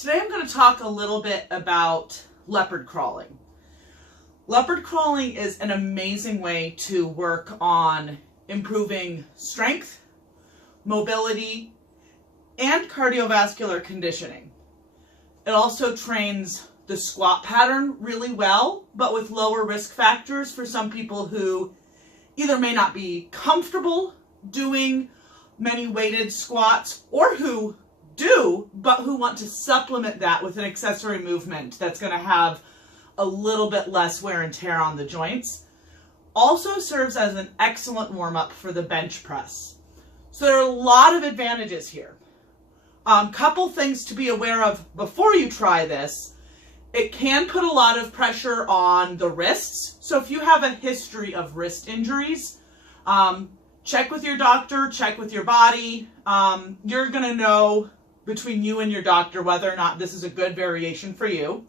Today I'm going to talk a little bit about leopard crawling. Leopard crawling is an amazing way to work on improving strength, mobility, and cardiovascular conditioning. It also trains the squat pattern really well, but with lower risk factors for some people who either may not be comfortable doing many weighted squats or who do, but who want to supplement that with an accessory movement that's going to have a little bit less wear and tear on the joints. Also serves as an excellent warm-up for the bench press. So there are a lot of advantages here. Couple things to be aware of before you try this. It can put a lot of pressure on the wrists. So if you have a history of wrist injuries, check with your doctor, check with your body. You're going to know between you and your doctor whether or not this is a good variation for you.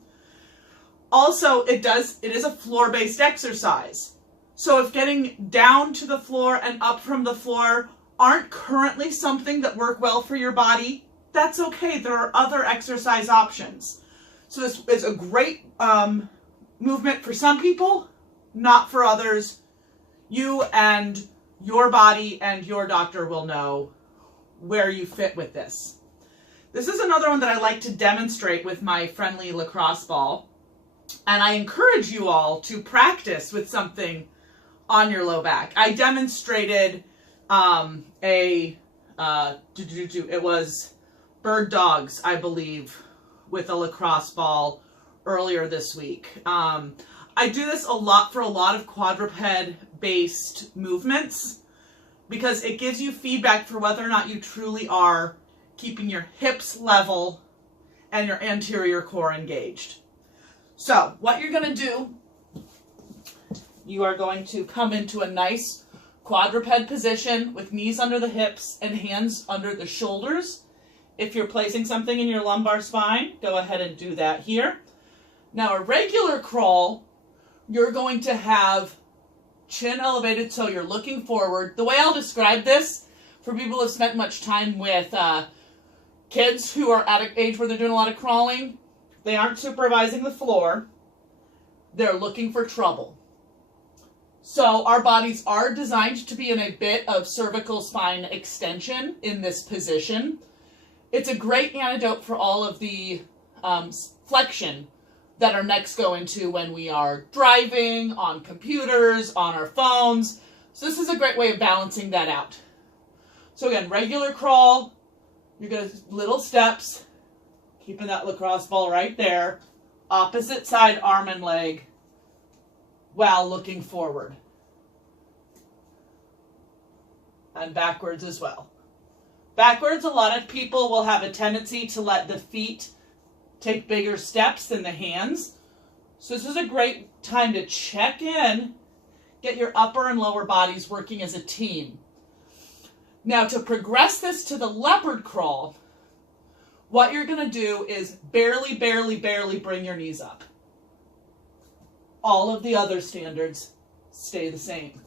Also, it is a floor-based exercise. So if getting down to the floor and up from the floor aren't currently something that work well for your body, that's okay. There are other exercise options. So this is a great movement for some people, not for others. You and your body and your doctor will know where you fit with this. This is another one that I like to demonstrate with my friendly lacrosse ball. And I encourage you all to practice with something on your low back. I demonstrated it was bird dogs, I believe, with a lacrosse ball earlier this week. I do this a lot for a lot of quadruped-based movements because it gives you feedback for whether or not you truly are keeping your hips level and your anterior core engaged. So what you're going to do, you are going to come into a nice quadruped position with knees under the hips and hands under the shoulders. If you're placing something in your lumbar spine, go ahead and do that here. Now a regular crawl, you're going to have chin elevated so you're looking forward. The way I'll describe this for people who have spent much time with kids who are at an age where they're doing a lot of crawling, they aren't supervising the floor. They're looking for trouble. So our bodies are designed to be in a bit of cervical spine extension in this position. It's a great antidote for all of the flexion that our necks go into when we are driving, on computers, on our phones. So this is a great way of balancing that out. So again, regular crawl, you're going to little steps, keeping that lacrosse ball right there, opposite side arm and leg, while looking forward. And backwards as well. Backwards, a lot of people will have a tendency to let the feet take bigger steps than the hands. So this is a great time to check in, get your upper and lower bodies working as a team. Now to progress this to the leopard crawl, what you're going to do is barely bring your knees up. All of the other standards stay the same.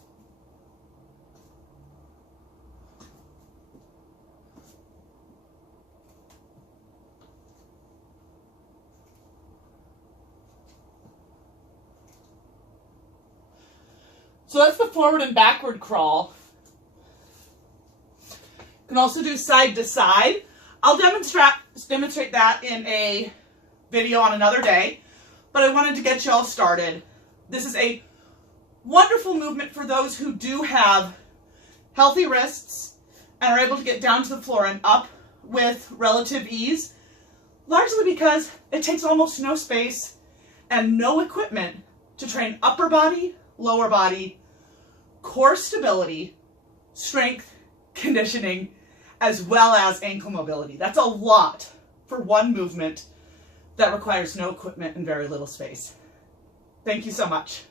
So that's the forward and backward crawl. You can also do side to side. I'll demonstrate that in a video on another day, but I wanted to get you all started. This is a wonderful movement for those who do have healthy wrists and are able to get down to the floor and up with relative ease, largely because it takes almost no space and no equipment to train upper body, lower body, core stability, strength, conditioning, as well as ankle mobility. That's a lot for one movement that requires no equipment and very little space. Thank you so much.